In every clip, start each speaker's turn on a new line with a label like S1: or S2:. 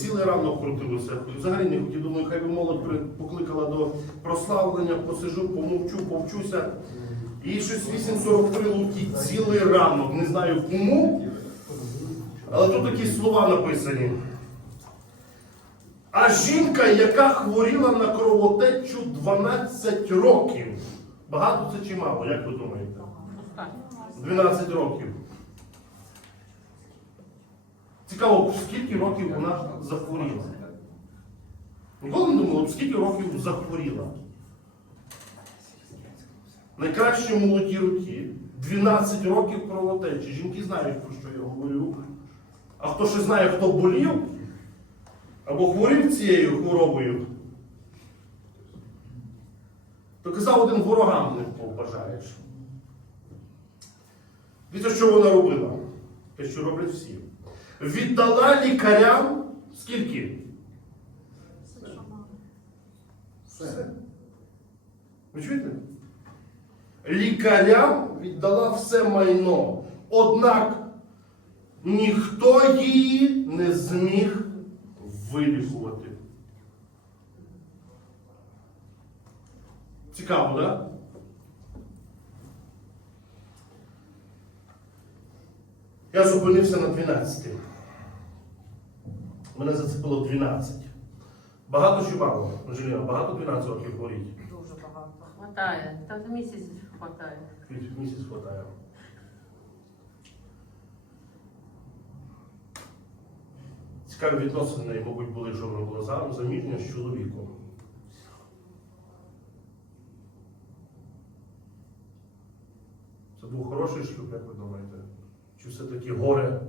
S1: Луки 8.43. Цілий ранок крутилося. Взагалі не хотів, думаю, хай би молодь покликала до прославлення, посижу, помовчу, повчуся. І щось 8.43 Луки цілий ранок. Не знаю кому, але тут такі слова написані. А жінка, яка хворіла на кровотечу 12 років. Багато це чи мало, як ви думаєте? 12 років. Цікаво, скільки років вона захворіла? Ніколи не думав, скільки років захворіла? Найкращі молоді роки. 12 років кровотечі. Жінки знають, про що я говорю. А хто ще знає, хто болів або хворів цією хворобою, то казав один ворогам не побажаєш. Дивіться, що вона робила? Те, що роблять всі. Віддала лікарям скільки? Все. Ви чуєте? Лікарям віддала все майно. Однак ніхто її не зміг вилікувати. Цікаво? Да? Я зупинився на 12. Мене зацепило 12. Багато чи мало? Анжеліна, багато 12 років хворіть.
S2: Дуже багато. Хватає. Та за місяць хватає.
S1: Місяць хватає. Цікаві відносини, мабуть, були, що вона була зам- заміжня з чоловіком. Це був хороший шлюб, як ви думаєте? Чи все-таки горе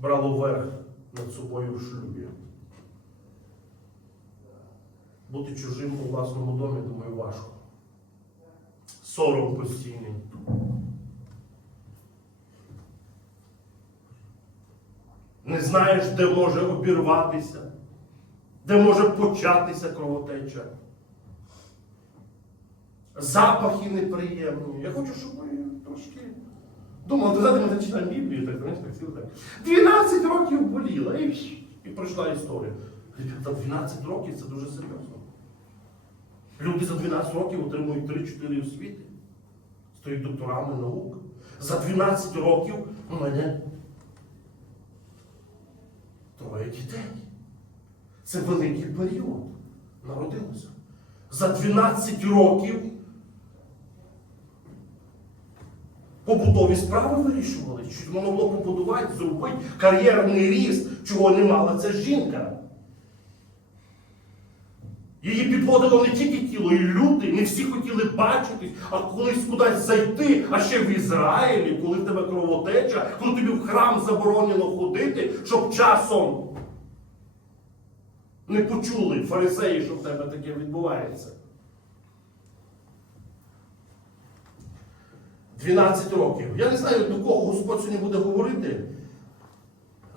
S1: брало верх над собою в шлюбі? Бути чужим у власному домі, думаю, важко. Сором постійний. Не знаєш, де може обірватися, де може початися кровотеча. Запахи неприємні. Я хочу, щоб ви трошки думали, ти знаєте, ми читаємо Біблію, так знаєш, так сіли так. 12 років боліла і, і пройшла історія. Ребята, 12 років це дуже серйозно. Люди за 12 років отримують 3-4 освіти, стають докторами наук. За 12 років у мене троє дітей. Це великий період. Народилося. За 12 років побутові справи вирішували. Що воно було побудувати, зробити кар'єрний ріст, чого не мала ця жінка. Її підводило не тільки тіло, і люди, не всі хотіли бачитись, а колись кудись зайти, а ще в Ізраїлі, коли в тебе кровотеча, коли тобі в храм заборонено ходити, щоб часом не почули фарисеї, що в тебе таке відбувається. 12 років. Я не знаю, до кого Господь сьогодні буде говорити.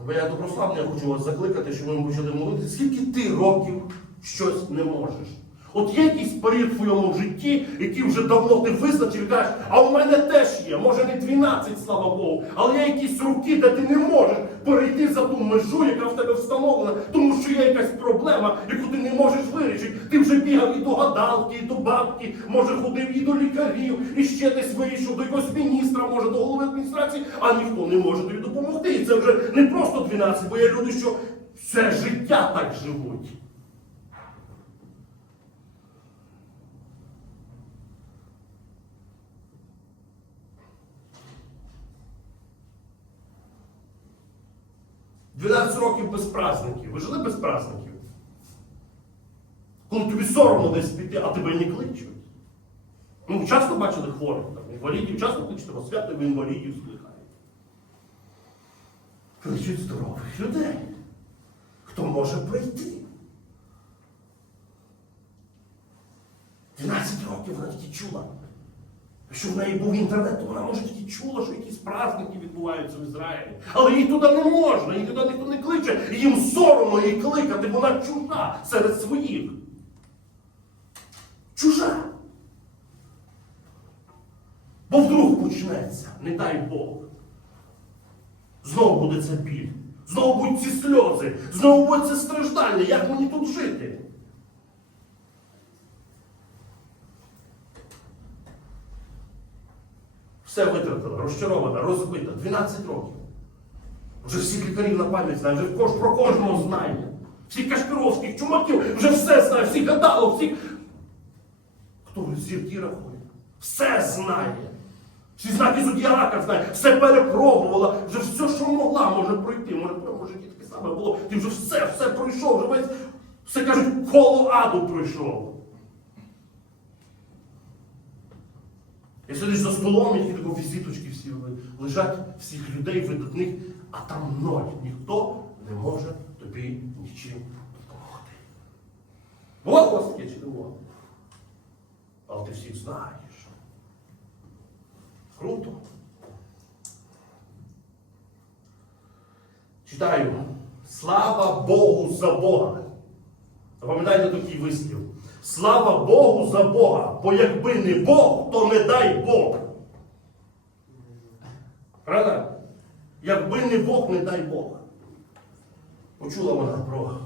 S1: Бо я до я хочу вас закликати, щоб ми почали молити. Скільки ти років щось не можеш? От є якийсь період в твоєму житті, який вже давно ти визначив і кажеш, а у мене теж є, може не 12, слава Богу, але є якісь роки, де ти не можеш перейти за ту межу, яка в тебе встановлена, тому що є якась проблема, яку ти не можеш вирішити. Ти вже бігав і до гадалки, і до бабки, може ходив і до лікарів, і ще десь вийшов до якогось міністра, може до голови адміністрації, а ніхто не може тобі допомогти. І це вже не просто 12, бо є люди, що все життя так живуть. Дванадцять років без праздників. Ви жили без праздників? Коли тобі соромно десь піти, а тебе не кличуть. Ну, часто бачили хворих, там, інвалідів, часто кличете вас свято, ви інвалідів скликають. Кличуть здорових людей. Хто може прийти? 12 років вона тільки чула. Що в неї був інтернет, то вона може тільки чула, що якісь праздники відбуваються в Ізраїлі. Але їй туди не можна, їй туди ніхто не кличе, їм соромно її кликати, вона чужа серед своїх. Чужа. Бо вдруг почнеться, не дай Бог. Знову буде це біль. Знову будуть ці сльози, знову буде це страждання. Як мені тут жити? Все витратила, розчарована, розбита. 12 років. Вже всіх лікарів на пам'ять знає, вже про кожного знає. Всіх кашпіровських чумаків, вже все знає, всіх гадалок, всіх. Хто зірки рахує? Все знає. Всі знаки зодіака знає, все перепробувала, вже все, що могла, може пройти. Може, може таке саме було. Ти вже все, все пройшов, вже весь, все кажуть, коло аду пройшов. І сидиш за столом, які такі візиточки всі лежать всіх людей видатних, а там ноль. Ніхто не може тобі нічим допомогти. Було у вас таке чи не було? Але ти всіх знаєш. Круто. Читаю. Слава Богу за Бога. Запам'ятайте такий вислів. Слава Богу за Бога, бо якби не Бог, то не дай Бог. Правда? Якби не Бог, не дай Бог. Почула вона про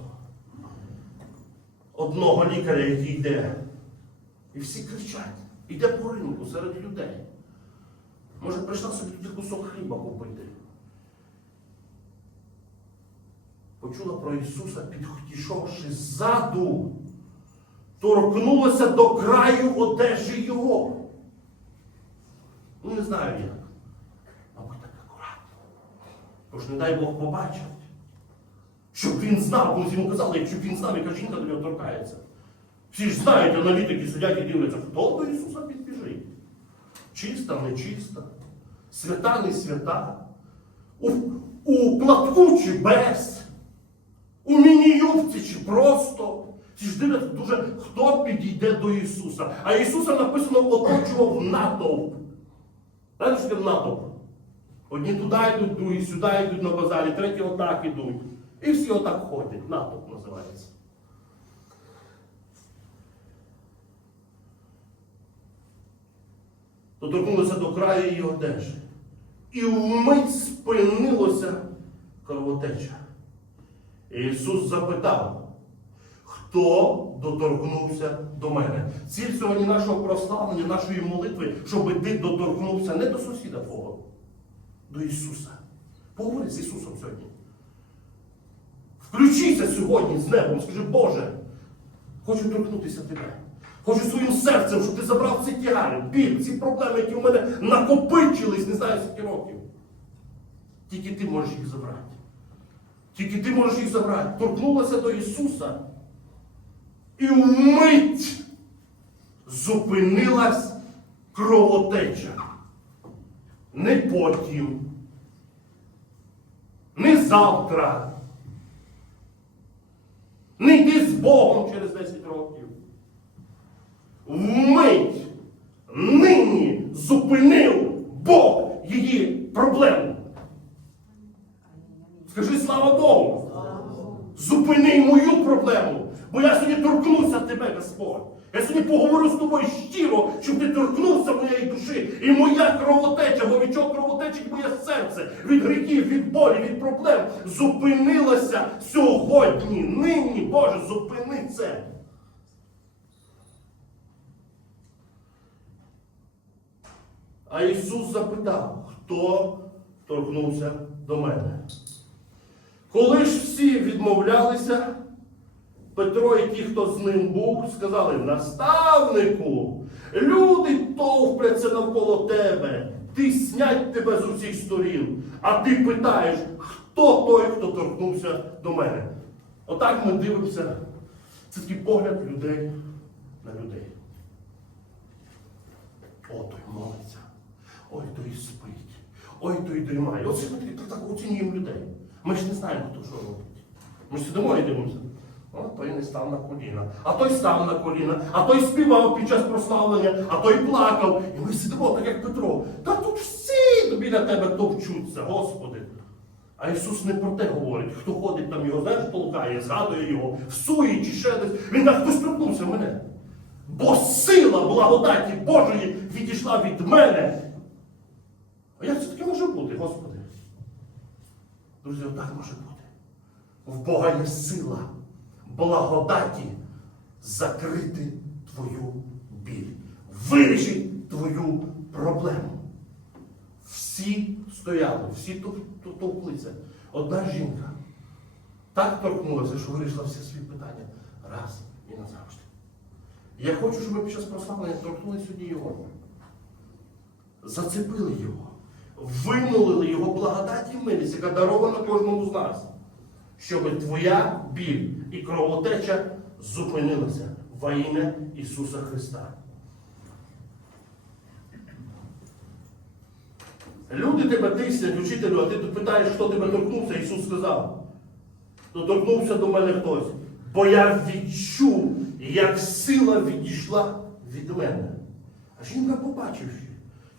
S1: одного лікаря, який йде. І всі кричать, іде по ринку серед людей. Може, прийшла собі кусок хліба купити. Почула про Ісуса, підійшовши ззаду, торкнулася до краю одежі Його. Ну, не знаю як. Мабуть, так акуратно. Ж не дай Бог побачить. Щоб він знав, колись йому казали, якщо він знав, яка жінка до нього торкається. Всі ж знають, аналітики сидять і дивляться, хто до Ісуса підбіжить. Чиста, нечиста, свята, не свята, у, у платку чи без, у міні-юбці чи просто. Дивляться дуже, хто підійде до Ісуса. А Ісуса написано оточував натовп. Знаєте, що натовп? Одні туди йдуть, другі сюди йдуть на базарі, треті отак ідуть. І всі отак ходять. Натовп називається. доторкнулося до краю її одежі. І вмить спинилося кровотеча. Ісус запитав, хто доторкнувся до мене? Ціль сьогодні нашого прославлення, нашої молитви, щоб ти доторкнувся не до сусіда твого, до Ісуса. Поговори з Ісусом сьогодні. Включися сьогодні з небом, скажи, Боже, хочу торкнутися тебе. Хочу своїм серцем, щоб ти забрав ці тягари, біль, ці проблеми, які в мене накопичились, не знаю скільки років. Тільки ти можеш їх забрати. Тільки ти можеш їх забрати. Торкнулася до Ісуса. І вмить зупинилась кровотеча. Не потім, не завтра. Не йди з Богом через 10 років. Вмить нині зупинив Бог її проблему. Скажи слава Богу. Зупини мою проблему. Бо я сьогодні торкнуся тебе, Господь. Я сьогодні поговорю з тобою щиро, щоб ти торкнувся моєї душі. І моя кровотеча, бо від чого кровотечить моє серце, від гріхів, від болі, від проблем зупинилася сьогодні. Нині, Боже, зупини це. А Ісус запитав, хто торкнувся до мене. Коли ж всі відмовлялися, Петро і ті, хто з ним був, сказали: наставнику, люди товпляться навколо тебе, ти снять тебе з усіх сторін, а ти питаєш, хто той, хто торкнувся до мене. Отак ми дивимося. Це такий погляд людей на людей. О, той молиться. Ой, той спить. Ой, той дрімає. Оце ми так, оцінюємо людей. Ми ж не знаємо, хто що робить. Ми ж сидимо і дивимося. О, той не став на коліна, а той став на коліна, а той співав під час прославлення, а той плакав. І ми сидимо, так як Петро. Та тут всі біля тебе товчуться, Господи. А Ісус не про те говорить, хто ходить там його, знаєш, толкає, згадує його, всує чи ще десь. Він так хтось торкнувся мене. Бо сила благодаті Божої відійшла від мене. А як це таке може бути, Господи? Друзі, отак може бути. В Бога є сила, благодаті закрити твою біль, вирішити твою проблему. Всі стояли, всі тов- тов- товклися. Одна жінка так торкнулася, що вирішила всі свої питання раз і назавжди. Я хочу, щоб ми під час прославлення торкнули сьогодні його. Зацепили його, вимолили його благодать і милість, яка дарована кожному з нас, щоб твоя біль і кровотеча зупинилася во ім'я Ісуса Христа. Люди тебе тиснять, учителю, а ти питаєш, хто тебе торкнувся, Ісус сказав. Доторкнувся до мене хтось, бо я відчув, як сила відійшла від мене. А жінка, побачивши,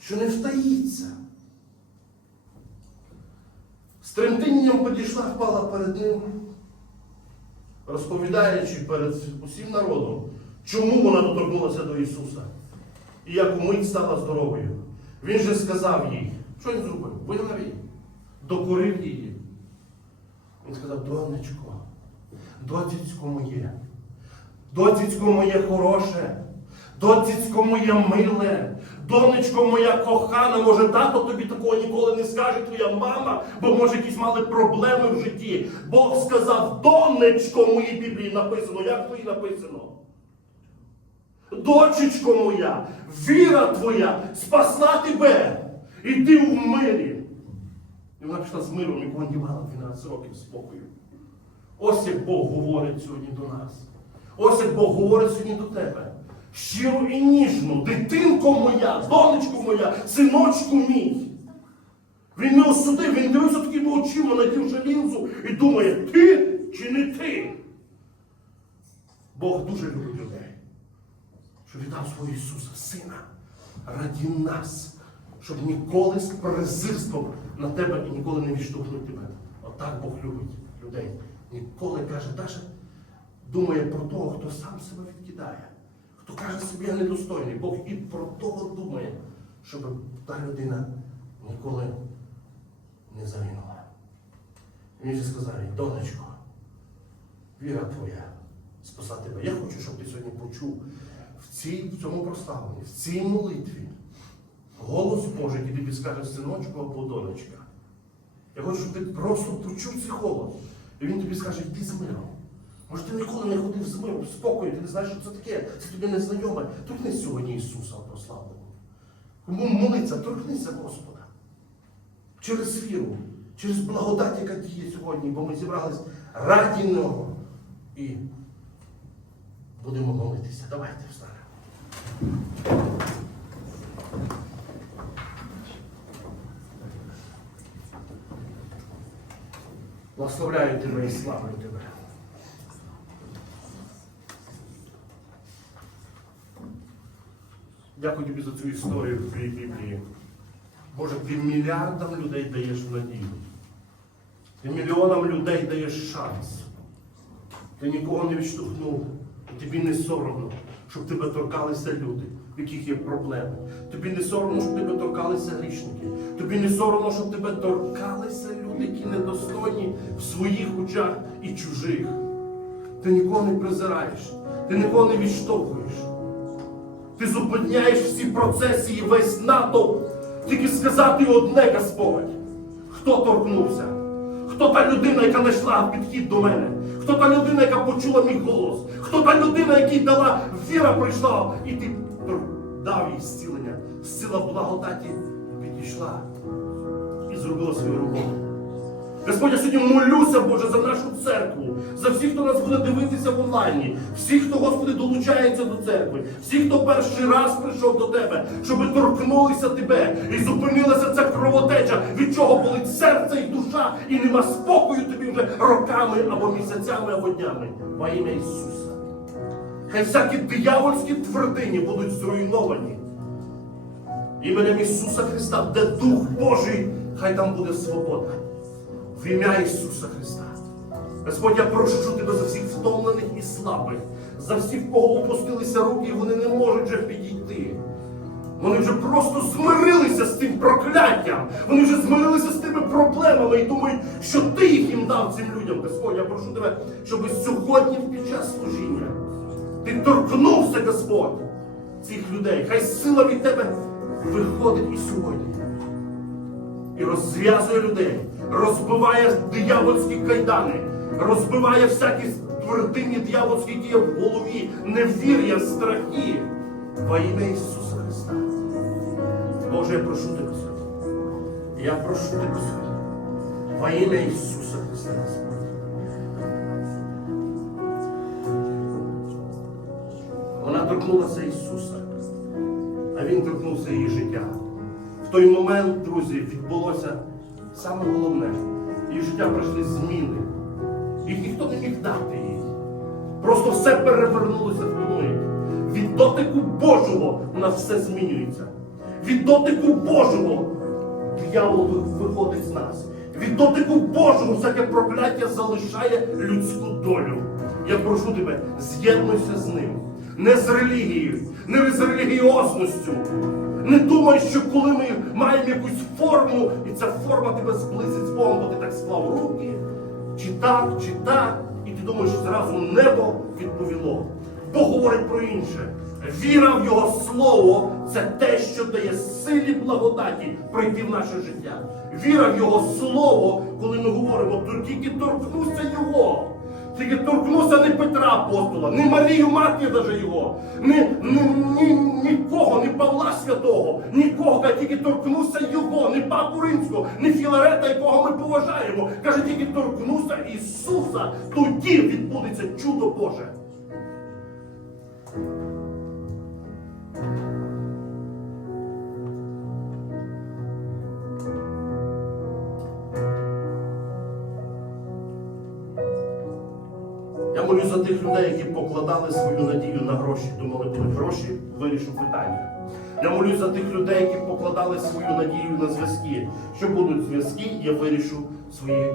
S1: що не втаїться, з тремтинням підійшла, впала перед ним, розповідаючи перед усім народом, чому вона доторкнулася до Ісуса і як умить стала здоровою. Він же сказав їй, що він зробив? Вигнав її, докурив її. Він сказав, донечко, доцічко моє, доцічко моє хороше, доцічко моє миле, донечко моя кохана, може тато тобі такого ніколи не скаже, твоя мама, бо може якісь мали проблеми в житті. Бог сказав, донечко в моїй Біблії написано, як в написано. Дочечко моя, віра твоя спасла тебе. Іди в мирі. І вона пішла з миром, якого не мала 12 років спокою. Ось як Бог говорить сьогодні до нас. Ось як Бог говорить сьогодні до тебе. Щиро і ніжно, дитинко моя, донечко моя, синочку мій. Він не осудив, він дивився такими очима, надівши лінзу і думає, ти чи не ти? Бог дуже любить людей, що віддав свого Ісуса, Сина, раді нас, щоб ніколи презирством на тебе і ніколи не відштовхнути тебе. Отак Бог любить людей. Ніколи каже, навіть думає про того, хто сам себе відкидає, хто каже собі, я недостойний. Бог і про того думає, щоб та людина ніколи не загинула. Він же сказав, їй, донечко, віра твоя спаса тебе. Я хочу, щоб ти сьогодні почув в, цій, в цьому прославленні, в цій молитві голос Божий, який тобі скаже синочку або донечка. Я хочу, щоб ти просто почув цей голос. І він тобі скаже, йди з миром. Може, ти ніколи не ходив з миром, в спокою, ти не знаєш, що це таке, це тобі не знайоме. Торкнись сьогодні Ісуса прославленого. Молиться, торкнися Господа. Через віру, через благодать, яка діє сьогодні, бо ми зібрались раді Нього. І будемо молитися. Давайте встанемо. Благословляю тебе і славлю тебе. Дякую тобі за цю історію в твоїй Біблії. Боже, ти мільярдам людей даєш надію. Ти мільйонам людей даєш шанс. Ти нікого не відштовхнув. Тобі не соромно, щоб тебе торкалися люди, в яких є проблеми. Тобі не соромно, щоб тебе торкалися грішники. Тобі не соромно, щоб тебе торкалися люди, які недостойні в своїх очах і чужих. Ти нікого не презираєш, ти нікого не відштовхуєш. Ти зупиняєш всі процеси і весь натовп. Тільки сказати одне, Господь. Хто торкнувся? Хто та людина, яка знайшла підхід до мене? Хто та людина, яка почула мій голос? Хто та людина, якій дала віра прийшла, і ти дав їй зцілення? Сила благодаті підійшла і зробила свою роботу. Господь, я сьогодні молюся, Боже, за нашу церкву, за всіх, хто нас буде дивитися в онлайні, всіх, хто, Господи, долучається до церкви, всіх, хто перший раз прийшов до Тебе, щоб торкнулися Тебе і зупинилася ця кровотеча, від чого болить серце і душа, і нема спокою тобі вже роками або місяцями, або днями. Во ім'я Ісуса. Хай всякі диявольські твердині будуть зруйновані. Іменем Ісуса Христа, де Дух Божий, хай там буде свобода. В ім'я Ісуса Христа. Господь, я прошу тебе за всіх втомлених і слабих, за всіх, кого опустилися руки, і вони не можуть вже підійти. Вони вже просто змирилися з цим прокляттям. Вони вже змирилися з тими проблемами і думають, що ти їх їм дав цим людям. Господь, я прошу тебе, щоб сьогодні під час служіння ти торкнувся, Господь, цих людей. Хай сила від тебе виходить і сьогодні. І розв'язує людей, розбиває диявольські кайдани, розбиває всякі твердині диявольські, є в голові, невір'я, страхи. Во ім'я Ісуса Христа. Боже, я прошу тебе сьогодні. Я прошу тебе сьогодні. Во ім'я Ісуса Христа. Вона торкнулася Ісуса, а Він торкнувся її життя. Той момент, друзі, відбулося саме головне. Її життя пройшли зміни. Їх ніхто не міг дати їй. Просто все перевернулося в ту. Від дотику Божого у нас все змінюється. Від дотику Божого диявол виходить з нас. Від дотику Божого всяке прокляття залишає людську долю. Я прошу тебе, з'єднуйся з ним. Не з релігією, не з релігіозністю. Не думай, що коли ми маємо якусь форму, і ця форма тебе зблизить з Богом, бо ти так склав руки, чи так, чи так, і ти думаєш, що зразу небо відповіло. Бог говорить про інше. Віра в Його Слово це те, що дає силі благодаті пройти в наше життя. Віра в Його Слово, коли ми говоримо, то тільки торкнуся Його. Тільки торкнувся не Петра апостола, не Марію Матір даже його, не, не, ні, нікого, не Павла Святого, нікого, каже, тільки торкнувся його, не Папу Римського, не Філарета, якого ми поважаємо. Каже, тільки торкнувся Ісуса, тоді відбудеться чудо Боже. Тих людей, які покладали свою надію на гроші. Думали, будуть гроші, вирішу питання. Я молюсь за тих людей, які покладали свою надію на зв'язки. Що будуть зв'язки, я вирішу свої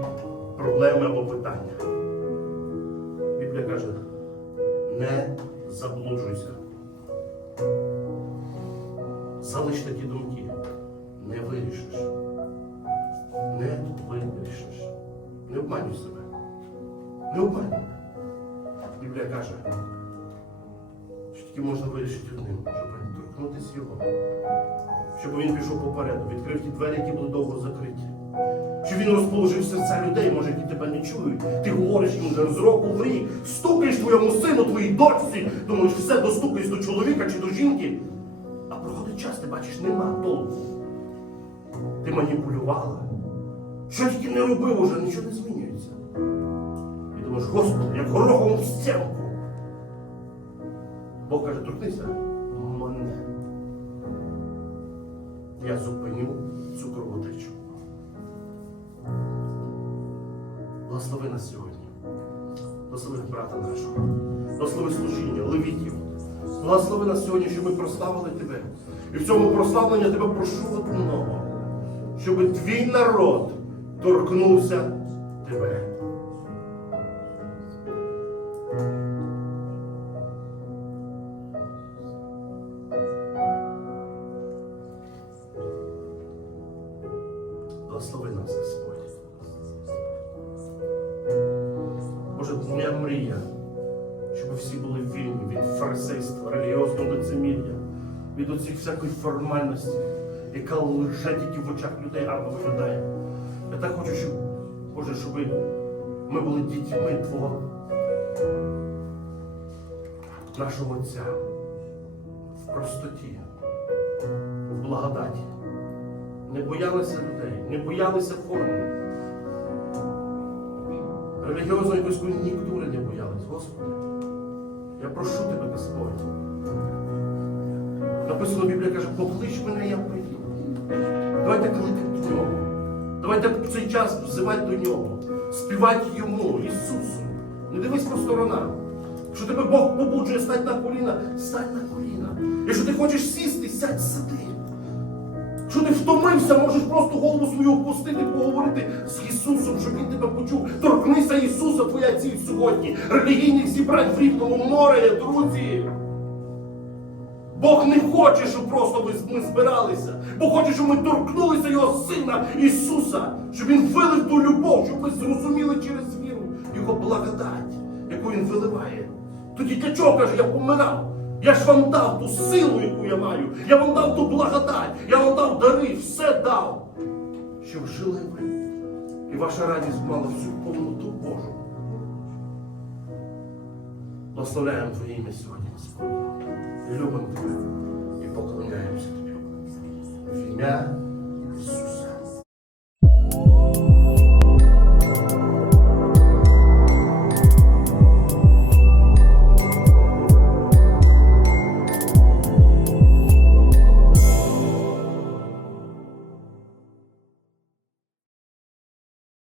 S1: проблеми або питання. Біблія каже, не заблуджуйся. Залиш такі думки. Не вирішиш. Не вирішиш. Не обманюй себе. Не обманюй. Біблія каже, що тільки можна вирішити одним, щоб торкнутися його. Щоб він пішов попереду, відкрив ті двері, які були довго закриті. Щоб він розположив серця людей, може, які тебе не чують. Ти говориш їм вже з року в рік, стукаєш твоєму сину, твоїй дочці, думаєш, все достукаєш до чоловіка чи до жінки. А проходить час, ти бачиш, нема толку. Ти маніпулювала. Що тільки не робив уже, нічого не змінюється. Думаєш, Господи, як горохом в стінку. Бог каже, торкнися мене. Я зупиню цю кровотечу. Благослови нас сьогодні. Благослови брата нашого. Благослови служіння, левітів. Благослови нас сьогодні, щоб ми прославили Тебе. І в цьому прославленні тебе прошу одного, щоб твій народ торкнувся Тебе. Боже, моя мрія, щоб всі були вільні від фарисейства, релігіозного лицемір'я, від оцих всякої формальності, яка лише тільки в очах людей гарно виглядає. Я так хочу, щоб, Боже, щоб ми були дітьми Твого, нашого Отця, в простоті, в благодаті. Не боялися людей, не боялися форми. Релігіозної якоїсь кон'юнктури не боялись, Господи. Я прошу тебе, Господь. Написано Біблія каже, поклич мене, я прийду. Давайте кликати до нього. Давайте в цей час взивати до нього, співати йому, Ісусу. Не дивись по сторонам. Якщо тебе Бог побуджує стати на коліна, стань на коліна. Якщо ти хочеш сісти, сядь, сиди. Якщо ти втомився, можеш просто голову свою опустити, поговорити з Ісусом, щоб Він тебе почув. Торкнися Ісуса, твоя ціль сьогодні. Релігійних зібрань в рівному море, друзі. Бог не хоче, щоб просто ми- збиралися. Бог хоче, щоб ми торкнулися Його Сина Ісуса, щоб Він вилив ту любов, щоб ми зрозуміли через віру Його благодать, яку Він виливає. Тоді для чого каже, я помирав? Я ж вам дав ту силу, яку я маю. Я вам дав ту благодать, я вам дав дари, все дав. Щоб жили ви. І ваша радість мала всю повноту Божу. Благословляємо Твоє ім'я сьогодні, Господь. Любимо Тебе і поклоняємося Тобі. В ім'я